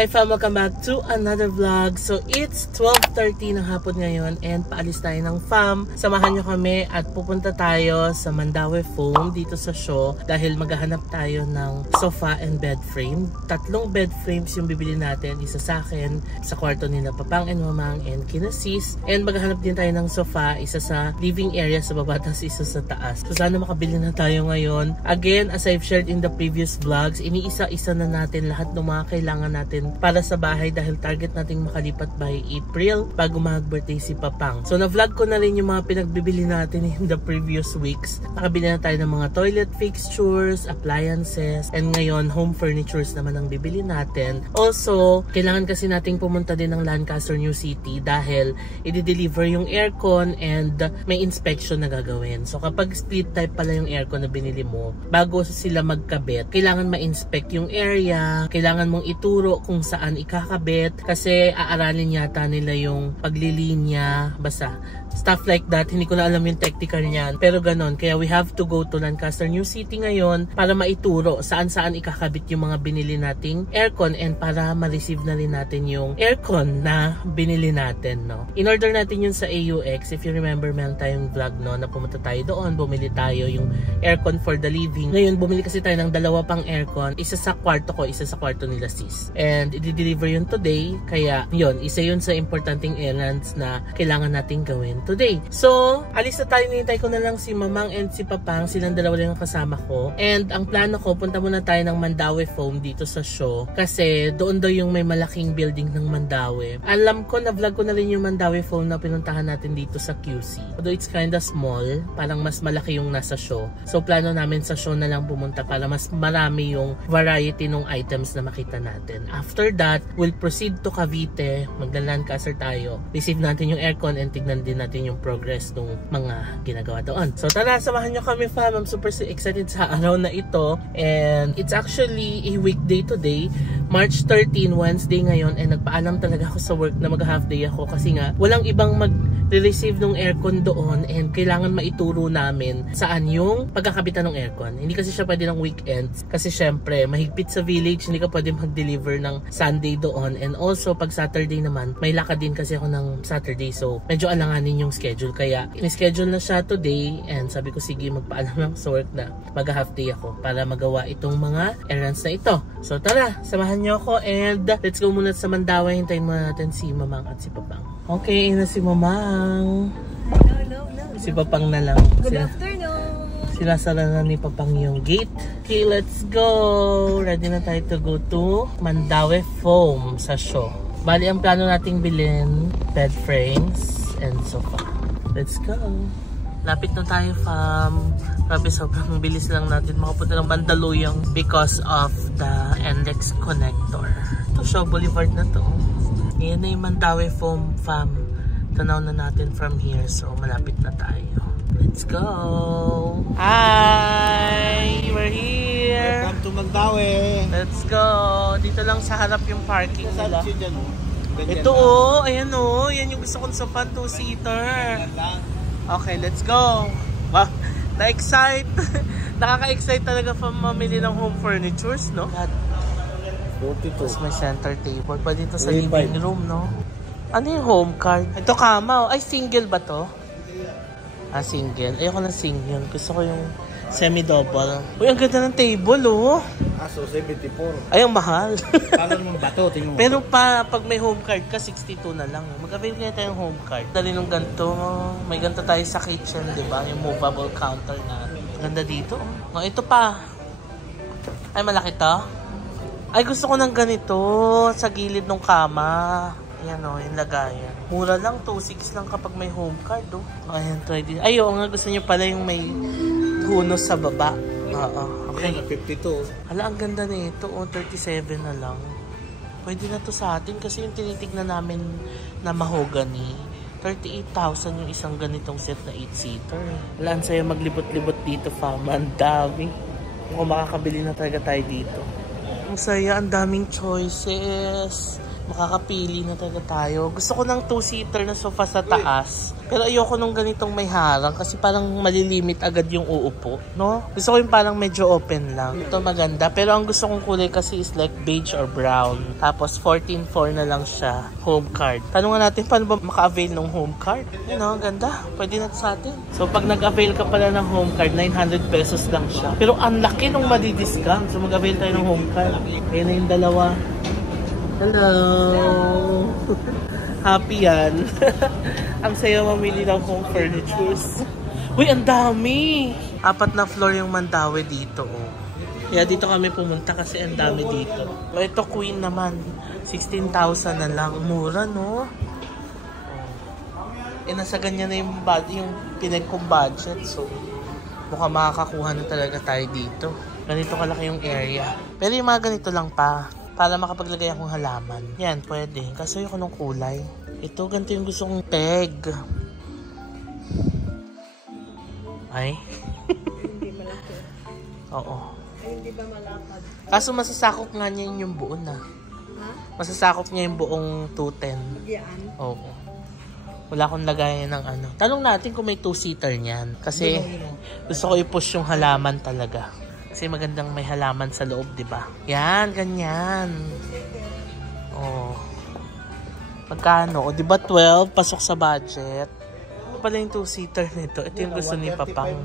Hi fam, welcome back to another vlog. So it's 12:30 ng hapon ngayon and paalis tayo ng fam. Samahan nyo kami at pupunta tayo sa Mandaue Foam dito sa show dahil maghahanap tayo ng sofa and bed frame. 3 bed frames yung bibili natin. Isa sa akin, sa kwarto nila Papang and Mamang and kina Sis. And maghahanap din tayo ng sofa, isa sa living area sa baba, tapos isa sa taas. So sana makabili na tayo ngayon. Again, as I've shared in the previous vlogs, iniisa-isa na natin lahat ng mga kailangan natin para sa bahay dahil target nating makalipat by April bago mag-birthday si Papang. So na-vlog ko na rin yung mga pinagbibili natin in the previous weeks. Nakabili na tayo ng mga toilet fixtures, appliances, and ngayon home furnitures naman ang bibili natin. Also, kailangan kasi nating pumunta din ng Lancaster New City dahil i-deliver yung aircon and may inspection na gagawin. So kapag split type pala yung aircon na binili mo, bago sila magkabit, kailangan ma-inspect yung area, kailangan mong ituro kung saan ikakabit kasi aaralin yata nila yung paglilinya, basta stuff like that. Hindi ko na alam yung technical niyan, pero ganon. Kaya we have to go to Lancaster New City ngayon para maituro saan ikakabit yung mga binili nating aircon and para ma-receive na rin natin yung aircon na binili natin, no? In-order natin yun sa AUX. If you remember, meron tayong vlog, no, na pumunta tayo doon, bumili tayo yung aircon for the living. Ngayon, bumili kasi tayo ng 2 pang aircon. Isa sa kwarto ko, isa sa kwarto nila Sis. And i-deliver yun today. Kaya yun, isa yun sa importanteng errands na kailangan nating gawin today. So, alis na tayo. Nintay ko na lang si Mamang and si Papang. Silang dalawa lang ang kasama ko. And ang plano ko, punta muna tayo ng Mandaue Foam dito sa show. Kasi doon daw yung may malaking building ng Mandaue. Alam ko, na-vlog ko na rin yung Mandaue Foam na pinuntahan natin dito sa QC. Although it's kinda small, parang mas malaki yung nasa show. So, plano namin sa show na lang pumunta para mas marami yung variety ng items na makita natin. After that, we'll proceed to Cavite. Magla-Lancaster tayo. Receive natin yung aircon and tignan din natin yung progress ng mga ginagawa doon. So tara, samahan nyo kami fam. I'm super excited sa araw na ito. And it's actually a weekday today. March 13, Wednesday ngayon. And nagpaalam talaga ako sa work na mag-half day ako kasi nga walang ibang mag-receive ng aircon doon and kailangan maituro namin saan yung pagkakabitan ng aircon. Hindi kasi siya pwede ng weekends kasi syempre mahigpit sa village, hindi ka pwede mag-deliver ng Sunday doon. And also pag Saturday naman, may lakad din kasi ako ng Saturday, so medyo alanganin yung schedule. Kaya in-schedule na siya today and sabi ko sige, magpaalam lang sa work na mag-half day ako para magawa itong mga errands na ito. So tara, samahan nyo ako and let's go muna sa Mandaue. Hintayin muna natin si Mamang at si Papang. Okay, na si Mamang. No. Si Papang na lang. Good afternoon. Sinasara na ni Papang yung gate. Okay, let's go! Ready na tayo to go to Mandaue Foam sa show. Bali, ang plano nating bilhin, bed frames and sofa. Let's go! Lapit na tayo fam. Grabe, sobrang bilis lang natin makapunta ng Mandaluyong because of the NLEX connector. Ito siya, Boulevard na to. Yan na yung Mandaue Foam fam. Tanaw na natin from here, so malapit na tayo. Let's go! Hi! We're here! Welcome to Mandaue! Let's go! Dito lang sa harap yung parking nila. Ganyan Ito oh! Ayan oh! Yan yung gusto kong sofa, 2-seater. Okay, let's go! Wow! Na-excite! Nakaka-excite talaga pa mamili ng home furnitures, no? Tapos may center table. Pwede ito sa living room, no? Ano yung home card? Ito kama oh! Ay, single ba to? Ah, single. Ayoko ng single. Gusto ko yung semi-double. Uy, ang ganda ng table, oh. Ah, so 74. Ay, ang mahal. Parang mong bato, tingnan mo. Pero pag may home card ka, 62 na lang. Mag-avail kaya tayong home card. Dali nung ganito. May ganito tayo sa kitchen, di ba? Yung movable counter na. Ganda dito. Oh, ito pa. Ay, malaki to. Ay, gusto ko ng ganito. Sa gilid ng kama. Ayan o, yung lagayan. Mura lang, 2.6 lang kapag may home card, oh. Ayan, try din. Ay, oo nga, gusto nyo pala yung may hunos sa baba. Oo, okay. Ayan, 52. Hala, ang ganda na ito, oh, 37 na lang. Pwede na to sa atin kasi yung tinitignan namin na mahogany. 38,000 yung isang ganitong set na 8-seater. Wala, ang sayo maglibot-libot dito, fama. Ang dami. Kung makakabili na talaga tayo dito. Ang saya, ang daming choices. Makakapili na talaga tayo. Gusto ko ng 2-seater na sofa sa taas. Pero ayoko nung ganitong may harang kasi parang malilimit agad yung uupo, no? Gusto ko yung parang medyo open lang. Ito maganda. Pero ang gusto kong kulay kasi is like beige or brown. Tapos 14.4 na lang siya. Home card. Tanungan natin paano ba maka-avail ng home card? You know, ganda. Pwede na sa atin. So pag nag-avail ka pala ng home card, 900 pesos lang siya. Pero ang laki nung madi-discount. So mag-avail tayo ng home card. Ayan na yung dalawa. Hello! Happy yan. Ang saya mamili ng home furnitures. Uy, ang dami! 4 na floor yung Mandaue dito. Oh. Kaya dito kami pumunta kasi ang dami dito. O, ito Queen naman. 16,000 na lang. Mura, no? Eh, nasa ganyan na yung pinag kong budget. So, mukhang makakakuha na talaga tayo dito. Ganito kalaki yung area. Pero yung mga ganito lang pa. Para makapaglagay akong halaman. Yan, pwede. Kasi ayoko nung kulay. Ito, ganito yung gusto kong peg. Ay. Hindi malaki. Oo. Ay, hindi ba malapad? Kaso masasakop nga niya yung buo na. Ha? Masasakop niya yung buong 210. Nagyaan? Oo. Wala akong lagayan ng ano. Tanong natin kung may 2-seater niyan. Kasi gusto ko i-push yung halaman talaga. Kasi magandang may halaman sa loob, di ba? Yan, ganyan. Oh. Magkano? O, di ba 12? Pasok sa budget. Ito pala yung 2-seater nito. Ito yung gusto ni Papang.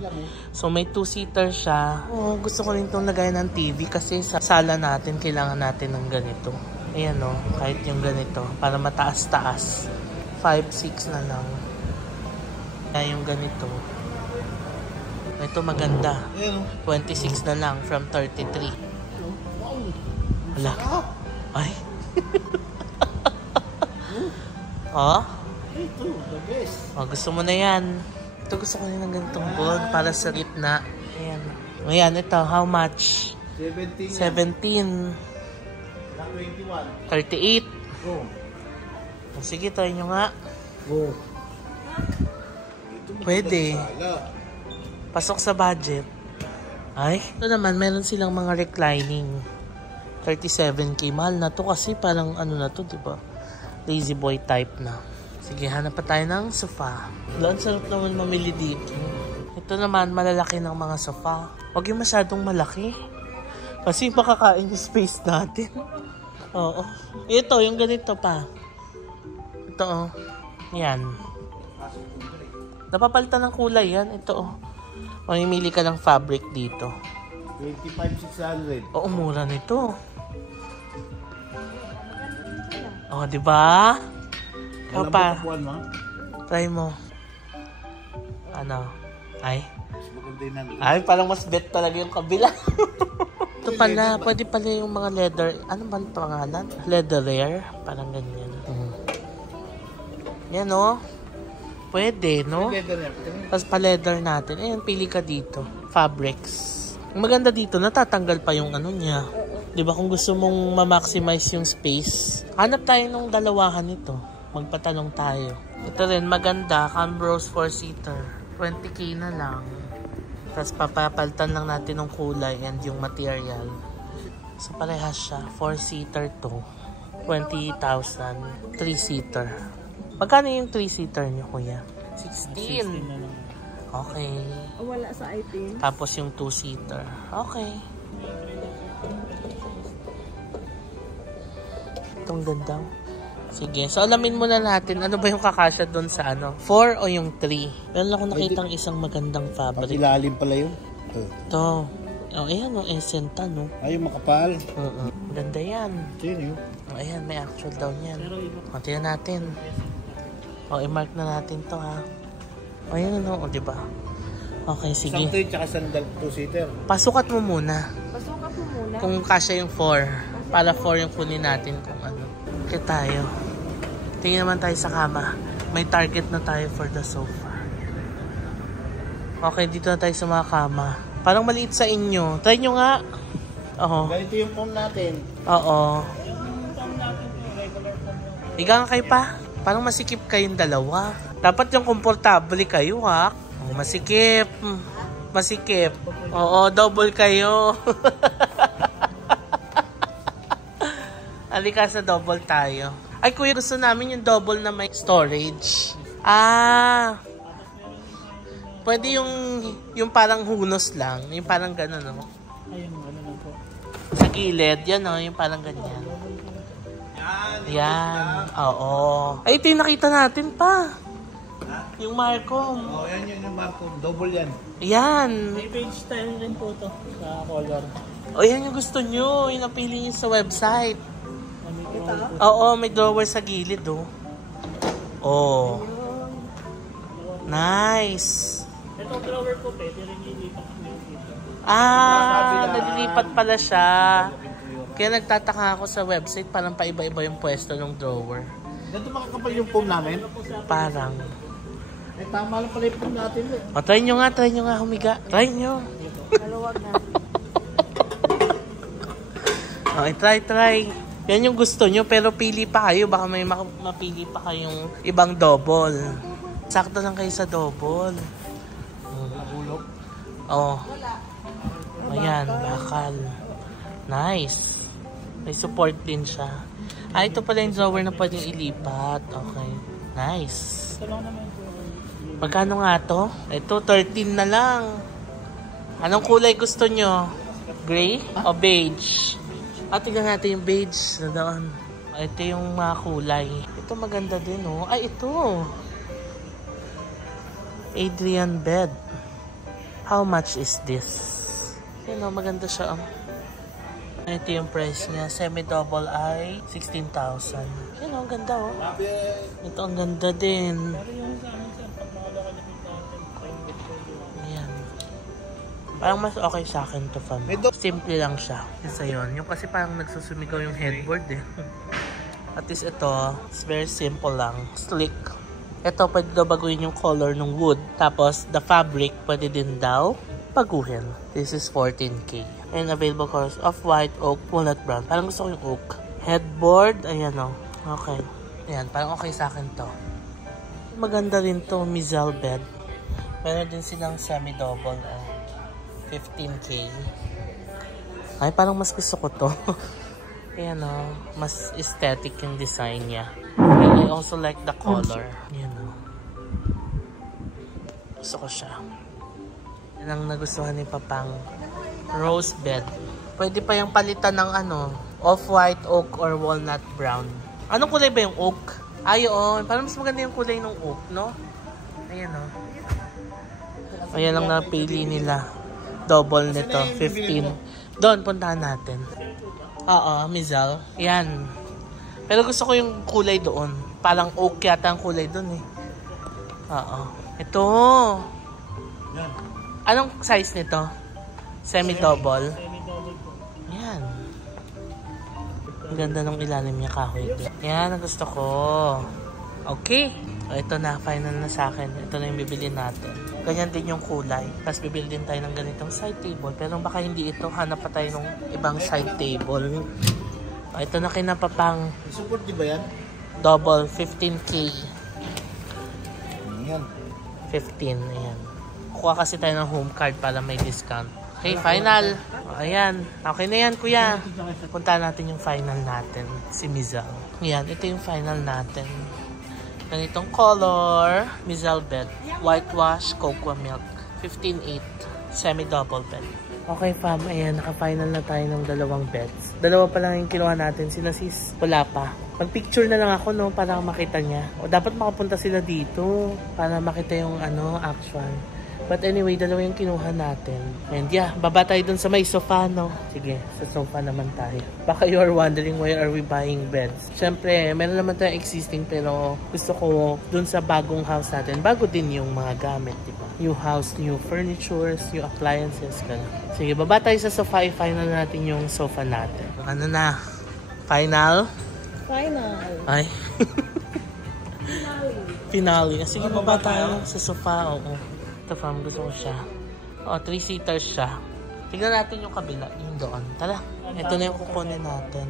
So, may 2-seater siya. Oh, gusto ko rin itong lagayan ng TV kasi sa sala natin, kailangan natin ng ganito. Ayan o, kahit yung ganito. Para mataas-taas. 5-6 na lang. Kaya yung ganito. Ito maganda. 26 na lang from 33. Wala. Ay. Oh? Oh, gusto mo na yan. Ito gusto ko rin ng ganitong gold para sa gitna. Ayan. Ayan, ito. How much? 17. 17. 21. 38. Go. Sige, try nyo nga. Go. Pwede. Pasok sa budget. Ay, ito naman, meron silang mga reclining. 37k. Mahal na to kasi parang ano na to, diba? Lazy boy type na. Sige, hanap pa tayo ng sofa. Ang sarap naman mamili dito. Ito naman, malalaki ng mga sofa. Huwag yung masyadong malaki. Kasi makakain yung space natin. Oo. Ito, yung ganito pa. Ito, oh. Yan. Napapalitan ng kulay yan. Ito, oh. Mamimili ka ng fabric dito. 25,600. Oo, mura nito. Oh, di ba? Ikaw pa. Try mo. Ano? Ay? Ay, parang mas bet talaga yung kabila. Ito pala, pwede pala yung mga leather. Ano ba ang pangalan? Leather. Parang ganyan. Yan, oh. Pwede, no? Tapos pa-leather natin. Ayan, pili ka dito. Fabrics. Ang maganda dito, natatanggal pa yung ano niya. Diba kung gusto mong ma-maximize yung space, hanap tayo ng dalawahan nito. Magpatanong tayo. Ito rin, maganda. Cambrose 4-seater. 20k na lang. Tapos papapalitan lang natin ng kulay and yung material. So parehas siya. 4-seater to. 20,000. 3-seater. Magkano yung 3-seater nyo, kuya? 16. Okay. Wala sa item. Tapos yung 2-seater. Okay. Itong ganda. Sige. So, alamin muna natin ano ba yung kakasya doon sa ano. 4 o yung 3? Meron ako nakitang isang magandang fabric. Ilalim pala yun. Ito. Oh, ayan o. Esenta, no? Ay, yung makapal. Ganda yan. Sino yun? Oh, ayan, may actual daw yan. O, tingnan natin. O, i-mark na natin to, ha. O, ayan, ano. O, diba? Okay, sige. Isang trade tsaka sandal 2-seater. Pasukat mo muna. Pasukat mo muna. Kung kasya yung 4. Para 4 yung kunin natin kung ano. Okay tayo. Tingin naman tayo sa kama. May target na tayo for the sofa. Okay, dito na tayo sa mga kama. Parang maliit sa inyo. Try nyo nga. Oo. Ganito yung phone natin. Oo. Higa nga kayo pa. Parang masikip kayong dalawa. Dapat yung komportable kayo, ha? Oh, masikip. Masikip. Oo, double kayo. Halika sa double tayo. Ay, kuya, gusto namin yung double na may storage. Pwede yung parang hunos lang. Yung parang gano'n, no? Ayun, ano lang po. Sa gilid, yan, no? Yung parang ganyan. Yan. Oo. Ay, ito yung nakita natin pa. Yung Marcom. Oh, yan yun yung Marco. Double yan. Yan. May page tayo rin po to sa color. O, yan yung gusto nyo. Yung napili nyo sa website. Ito. Oo, may drawer sa gilid, oh. Oh. Nice. Ito drawer po, pwede rin ilipat nyo dito. Naglilipat pala siya. Kaya nagtataka ako sa website, parang paiba-iba yung pwesto ng drawer. Ganito makakapal yung foam namin. Parang. Eh, tama lang pala yung foam natin. O, try nyo nga humiga. Try nyo. Maluwag na. Okay, try. Yan yung gusto nyo, pero pili pa kayo. Baka may mapili pa kayong ibang double. Sakto lang kayo sa double. Hulog. Oh. Ayan, bakal. Nice. May support din siya. Ito pala yung drawer na pwedeng ilipat. Okay. Nice. Ito lang naman po. Magkano nga to? Ito, 13 na lang. Anong kulay gusto nyo? Gray o beige? Tignan natin yung beige na doon. Ito yung mga kulay. Ito maganda din, oh. Ay, ito. Adrian bed. How much is this? Yan, oh, maganda siya, oh. Ito yung price niya. Semi-double ay 16,000. Yan, oh, ang ganda, oh. Ito, ang ganda din. Ayan. Parang mas okay sa akin to, fam. Simple lang siya. Isa yun. Yung kasi parang nagsusumigaw yung headboard, eh. At least ito, it's very simple lang. Slick. Ito, pwede daw baguhin yung color ng wood. Tapos, the fabric, pwede din daw baguhin. This is 14K. And available colors of white, oak, walnut brown. Parang gusto ko yung oak. Headboard, ayan o. Okay. Ayan, parang okay sa akin to. Maganda rin to, Mizal bed. Meron din silang semi-double. 15K. Ay, parang mas gusto ko to. Ayan o. Mas aesthetic yung design niya. And I also like the color. Ayan o. Gusto ko siya. Yan ang nagustuhan ni Papang. Rose bed. Pwede pa yung palitan ng off-white, oak, or walnut brown. Anong kulay ba yung oak? Ay, oo. Parang mas maganda yung kulay ng oak, no? Ayan o. Ayan lang napili nila. Double nito, 15. Doon, puntahan natin. Oo, Mizal. Yan. Pero gusto ko yung kulay doon. Parang oak yata ang kulay doon eh. Oo. Ito. Yan. Anong size nito? Semi-double? Yan. Ang ganda ng ilalim niya kahoy doon. Yan ang gusto ko. Okay. Ito na, final na sa akin. Ito na yung bibili natin. Ganyan din yung kulay. Tapos bibili din tayo ng ganitong side table. Pero baka hindi ito, hanap pa tayo ng ibang side table. Ito na kinapapang Support di ba yan? double, 15K. Yan. 15, ayan. Kuha kasi tayo ng home card para may discount. Okay, final. Ayan. Okay na yan, kuya. Punta natin yung final natin. Si Mizal. Ayan, ito yung final natin. Ganitong color. Mizal bed. Whitewash, cocoa milk. 15.8. Semi-double bed. Okay, fam. Ayan, naka-final na tayo ng dalawang beds. Dalawa pa lang yung kinuha natin. Sila sis, wala pa. Mag-picture na lang ako, no, para makita niya. O dapat makapunta sila dito para makita yung actual. But anyway, dalawa yung kinuha natin. And yeah, baba tayo dun sa may sofa, no? Sige, sa sofa naman tayo. Baka you are wondering why are we buying beds. Siyempre, meron naman tayong existing pero gusto ko dun sa bagong house natin. Bago din yung mga gamit, diba? New house, new furnitures, new appliances, gano'n. Sige, baba tayo sa sofa. I-final natin yung sofa natin. Ano na? Final? Final. Ay. Finale. Sige, baba tayo sa sofa. Oo. Ito, fam, gusto ko siya. O, 3-seaters siya. Tignan natin yung kabila, yung doon. Tara, ito na yung kukunin natin.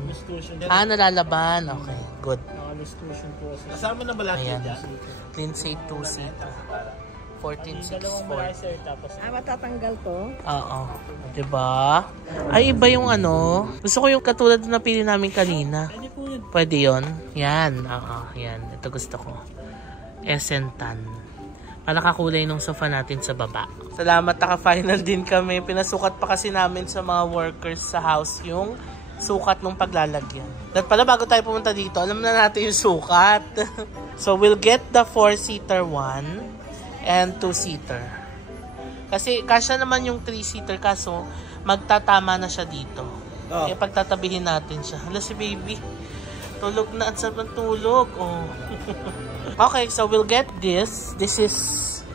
Nalalaban. Okay, good. Kasama na ba lahat Ayan. dyan? Clean seat, 2-seater. 14,640. Matatanggal to? Oo. Diba? Ay, iba yung Gusto ko yung katulad na napili namin kanina. Pwede yon. Yan. Oo, yan. Ito gusto ko. Esentan. Para kakulay nung sofa natin sa baba. Salamat, naka-final din kami. Pinasukat pa kasi namin sa mga workers sa house yung sukat nung paglalagyan. At pala bago tayo pumunta dito, alam na natin yung sukat. So we'll get the 4-seater one and 2-seater. Kasi kasya naman yung 3-seater kaso magtatama na siya dito. Oh. E pagtatabihin natin siya. Hala si baby. Tulog na at sarap ng tulog. Oh. Okay, so we'll get this. This is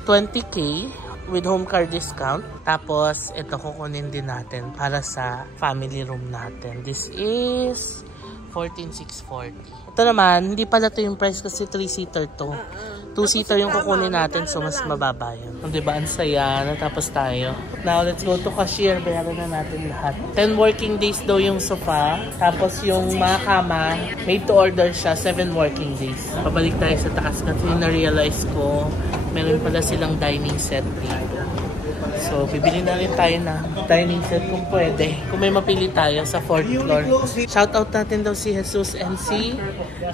20K with home car discount. Tapos, ito kukunin din natin para sa family room natin. This is 14,640. Ito naman, hindi pala to yung price kasi 3-seater to. 2-seater yung kukunin natin, so mas mababa yun. Diba, ang saya. Natapos tayo. Now, let's go to cashier. Bayaran na natin lahat. 10 working days daw yung sofa. Tapos yung mga kama, made to order siya, 7 working days. Pabalik tayo sa taas kasi na-realize ko, meron pala silang dining set dito. So, bibili na rin tayo na dining set kung pwede. Kung may mapili tayo sa 4th floor. Shoutout natin daw si Jesus and si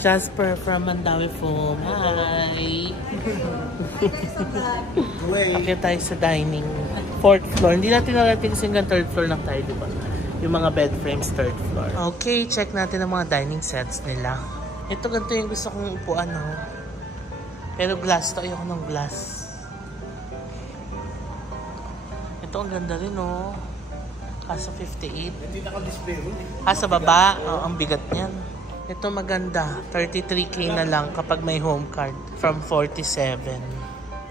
Jasper from Mandawi Foam. Hi! Okay tayo sa dining. 4th floor. Hindi natin narating kasi hanggang 3rd floor lang tayo, diba? Yung mga bed frames, 3rd floor. Okay, check natin ang mga dining sets nila. Ito, ganito yung gusto kong upuan, no? Pero glass to. Ayoko ng glass. Ito, ang ganda rin, oh. Kaso 58. Hindi naka-display rin. Sa baba. Oh, ang bigat niyan. Ito maganda. 33K na lang kapag may home card. From 47.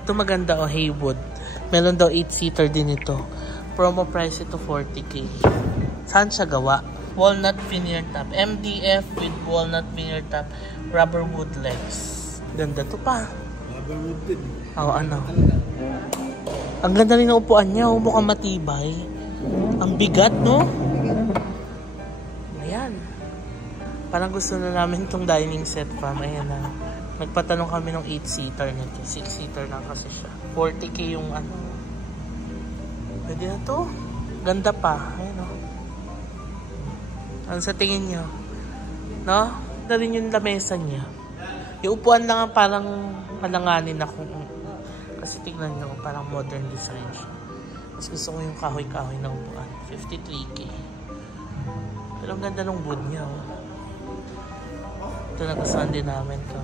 Ito maganda, oh. Haywood. Meron daw 8-seater din ito. Promo price ito 40K. Saan siya gawa? Walnut veneer top. MDF with walnut veneer top. Rubber wood legs. Ganda to pa. Rubber wood din. Oo, ano. Ang ganda rin ng upuan niya, oh, mukhang matibay. Ang bigat, no? Ayan. Parang gusto na namin itong dining set, fam. Ayan na. Nagpatanong kami ng 8-seater nito. 6-seater lang kasi siya. 40K yung ano. Pwede na to. Ganda pa. Ayan, oh. Ano sa tingin niyo? No? Ganda rin yung lamesa niya. Yung upuan lang ang parang malanganin ako. Kasi tignan nyo, parang modern design siya. Mas gusto ko yung kahoy-kahoy ng upuan. 53K. Pero ang ganda ng wood niya. Oh. Ito nagustuhan din namin ito.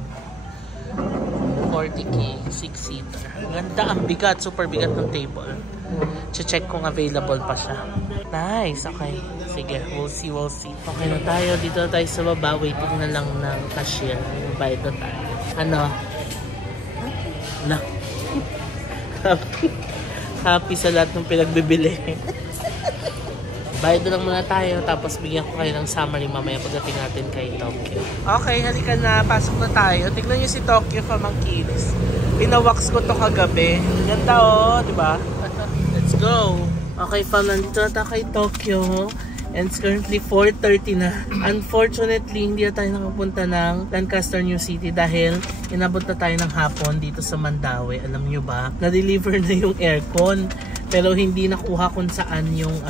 40K, 6-seater. Ganda, ang bigat. Super bigat ng table. Check kung available pa siya. Nice, okay. Sige, we'll see. Okay na tayo. Dito na tayo sa baba. Waiting na lang ng cashier. Bayad na tayo. Ano? Wala. Happy sa lahat ng pinagbibili. Bayad na lang muna tayo, tapos bigyan ko kayo ng summary mamaya pagdating natin kay Tokyo. Okay, halika na. Pasok na tayo. Tignan nyo si Tokyo, famangkinis. Pinawax ko to kagabi. Ganda, oh, diba? Let's go. Okay, fam, nandito na tayo kay Tokyo. And it's currently 4:30 na. Unfortunately, hindi na tayo nakapunta ng Lancaster New City dahil inabot na tayo ng hapon dito sa Mandawi. Alam nyo ba? Na-deliver na yung aircon. Pero hindi nakuha kung saan yung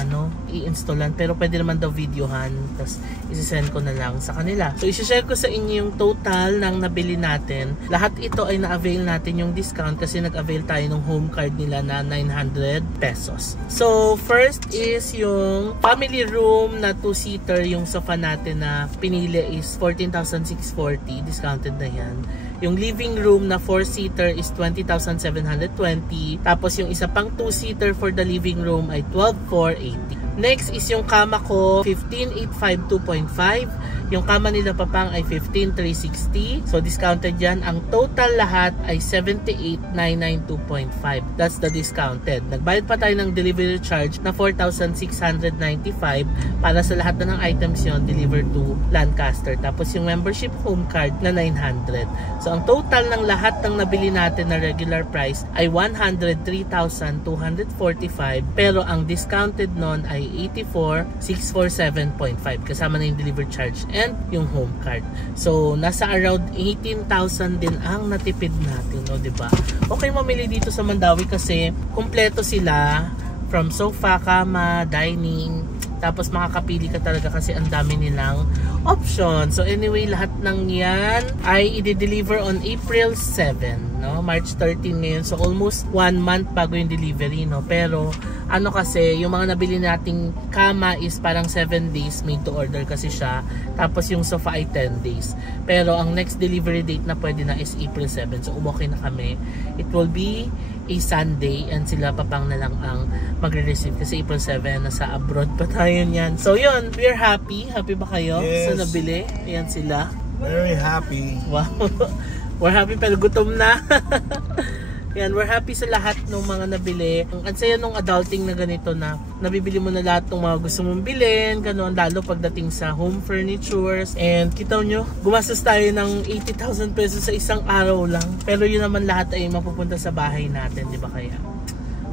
i-installan. Pero pwede naman daw videohan. Tapos isi-send ko na lang sa kanila. So isi-share ko sa inyo yung total ng nabili natin. Lahat ito ay na-avail natin yung discount kasi nag-avail tayo ng home card nila na 900 pesos. So first is yung family room na 2-seater. Yung sofa natin na pinili is 14,640. Discounted na yan. Yung living room na 4-seater is 20,720. Tapos yung isa pang 2-seater for the living room ay 12,480. Next is yung kama ko, 15,852.5. Yung kama nila papang ay 15,360. So discounted yan. Ang total lahat ay 78,992.5. That's the discounted. Nagbayad pa tayo ng delivery charge na 4,695 para sa lahat na ng items yon delivered to Lancaster. Tapos yung membership home card na 900. So ang total ng lahat ng nabili natin na regular price ay 103,245. Pero ang discounted nun ay 84,647.5 kasama na yung delivery charge and yung home card. So nasa around 18,000 din ang natipid natin, no, diba? Okay mamili dito sa Mandawi kasi kumpleto sila from sofa, kama, dining, Tapos makakapili ka talaga kasi ang dami nilang option. So anyway, lahat ng yan ay i-deliver on April 7, no? March 13 ngayon. So almost 1 month bago yung delivery, no? Pero ano kasi, yung mga nabili nating kama is parang 7 days made to order kasi siya. Tapos yung sofa ay 10 days. Pero ang next delivery date na pwede na is April 7. So okay na kami. It will be a Sunday and sila papang na lang ang magre-receive kasi April 7 nasa abroad pa tayo niyan. So yun, we're happy. Happy ba kayo sa nabili? Ayan sila. Very happy. Wow. We're happy pero gutom na. Yan, we're happy sa lahat ng mga nabili. Ang saya nung adulting na ganito na nabibili mo na lahat ng mga gusto mong bilhin, ganoon, lalo pagdating sa home furnitures. And kita nyo, gumastos tayo ng 80,000 pesos sa isang araw lang. Pero yun naman lahat ay mapupunta sa bahay natin, di ba kaya?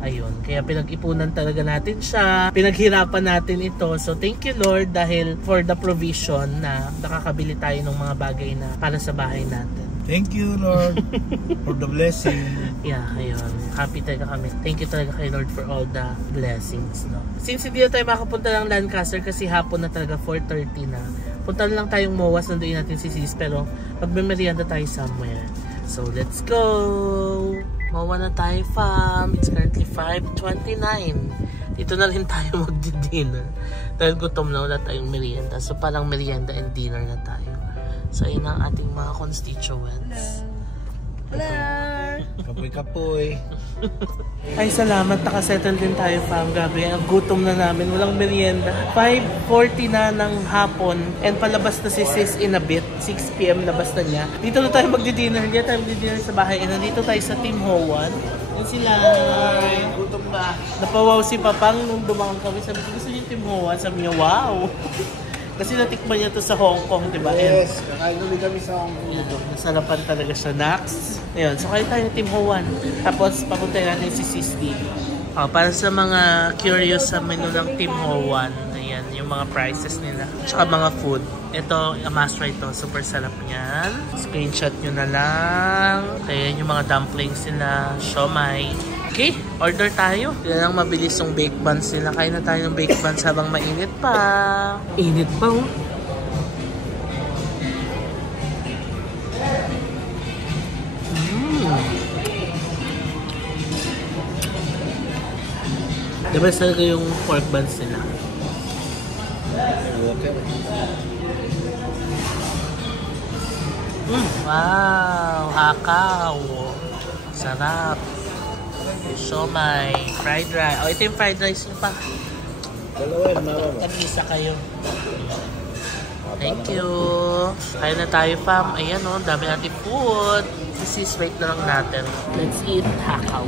Ayun, kaya pinag-ipunan talaga natin siya. Pinaghirapan natin ito. So thank you Lord dahil for the provision na nakakabili tayo ng mga bagay na para sa bahay natin. Thank you, Lord, for the blessing. Yeah, ayun. Happy talaga kami. Thank you talaga kay Lord for all the blessings, no? Since hindi na tayo makapunta ng Lancaster kasi hapon na talaga, 4:30 na. Punta na lang tayong MOAS, nandoon natin si Sis, pero magme-merienda tayo somewhere. So, let's go! MOA na tayo, fam. It's currently 5:29. Dito na rin tayo mag-dinner. Dahil gutom na, wala tayong merienda. So, parang merienda and dinner na tayo. So, yun ang ating mga constituents. Hello! Kapoy-kapoy. Ay, salamat. Nakasettle din tayo, fam. Gabi, ang gutom na namin. Walang merienda. 5:40 na ng hapon. And palabas na si Sis in a bit. 6 PM labas na niya. Dito na tayo magdi-dinner. Hindi tayo magdi-dinner sa bahay. And nandito tayo sa Tim Ho Wan. Yan sila. Gutom na. Napawaw si Papang nung dumaan kami. Sabi ko, gusto niyo yung Tim Ho Wan? Sabi niya, wow! Kasi natikman niya to sa Hong Kong, di ba? Yes, kakain ulit kami sa Hong Kong. Nasarapan talaga siya, Nax. Ayun, so kayo tayo ng Tim Ho Wan. Tapos papunta natin si Sis dito. Para sa mga curious sa menu ng Tim Ho Wan, ayan, yung mga prices nila. Tsaka mga food. Ito, must try to. Super sarap niyan. Screenshot nyo na lang. Ayan yung mga dumplings nila. Siomai. Okay, order tayo. Yan ang mabilis yung baked buns nila. Kain na tayo ng baked buns habang mainit pa. Init pa, oh. Diba talaga yung pork buns nila? Wow! Hakaw! Sarap! Siomai, fried rice. Oh, ito yung fried rice yung pa. Dalawa yun, mama. Tag-isa kayo. Thank you. Kaya na tayo, fam. Ayan o, dami natin food. Sis, wait na lang natin. Let's eat hakaw.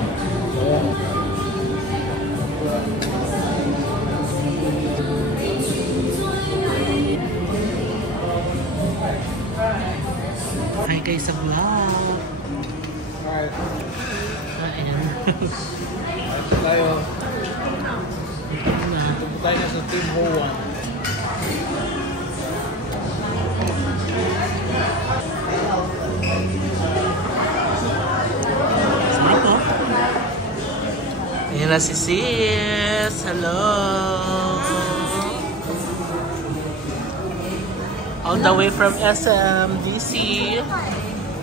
Hi guys sa vlog. Ayan. Tayo. Punta tayo na sa Tim Ho Wan. Sarap po. Ayan na si Sis. Hello. All the way from SM, DC.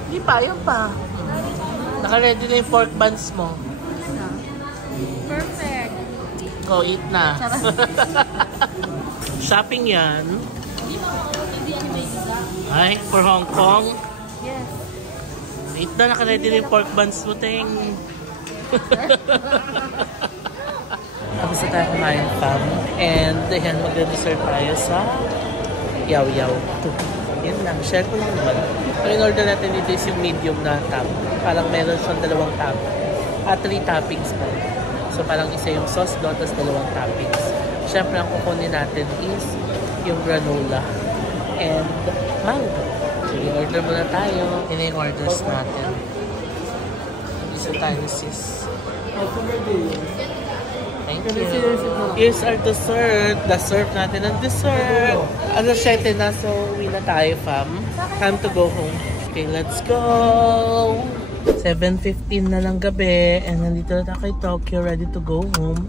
Hindi pa, yun pa. Naka-ready na yung pork buns mo. Perfect! Go, eat na. Shopping yan. Ay, for Hong Kong. Yes. Eat na, naka-ready na yung pork buns mo, ting. Tapos na tayo kumain, fam. And, ayan, magre-dessert tayo sa yaw-yaw. Yan lang, share ko lang naman. Ang in-order natin dito is yung medium na top. Parang meron siyang 2 top. 3 toppings pa. So parang isa yung sauce doon, tapos 2 toppings. Siyempre ang kukunin natin is yung granola and mango. So i-order muna tayo. Yun yung orders natin. Isa tayo ni Sis. Thank you. Here's our dessert. The-serve natin ang dessert. Ano 7 na, so uwi na tayo, fam. Time to go home. Okay, let's go! 7:15 na lang gabi and nandito na tayo kay Tokyo, ready to go home.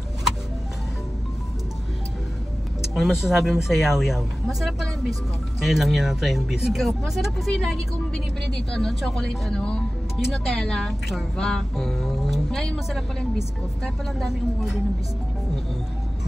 Ano masasabi mo sa yaw-yaw? Masarap pala yung biscuit. Ngayon lang yan na-try yung biscuit. Ikaw. Masarap kasi lagi kong binibili dito, chocolate, yung Nutella, chorba. Ngayon masarap pala yung biscuit. Kaya pala ang dami umorder ng biscuit.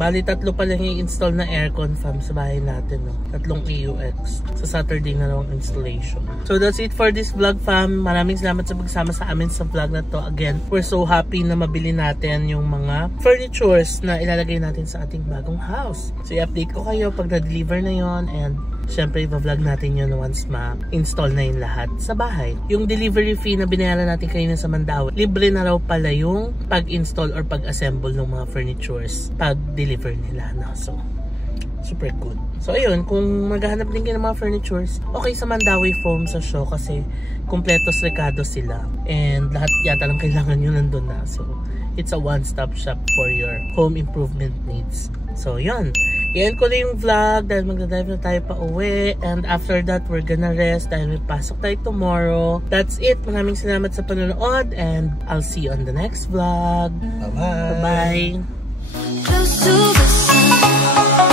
Bali, 3 pa lang yung install na aircon fam sa bahay natin, no? 3 EUX. Sa Saturday na lang installation. So that's it for this vlog, fam. Maraming salamat sa pagsama sa amin sa vlog na to. Again, we're so happy na mabili natin yung mga furnitures na ilalagay natin sa ating bagong house. So i-update ko kayo pag na-deliver na yon, and syempre, i-vlog natin yun once ma-install na yung lahat sa bahay. Yung delivery fee na binayaran natin kanina sa Mandaue, libre na raw pala yung pag-install or pag-assemble ng mga furnitures pag-deliver nila. No? So, super good. So, ayun, kung maghahanap din kayo ng mga furnitures, okay sa Mandaue Foam sa show kasi kumpletos rekado sila. And lahat yata lang kailangan nyo nandun na. So, it's a one-stop shop for your home improvement needs. So, yun. I-end ko na yung vlog dahil magdadrive na tayo pa uwi. And after that, we're gonna rest dahil may pasok tayo tomorrow. That's it. Maraming salamat sa panonood and I'll see you on the next vlog. Bye-bye. Bye-bye. Close to the sun.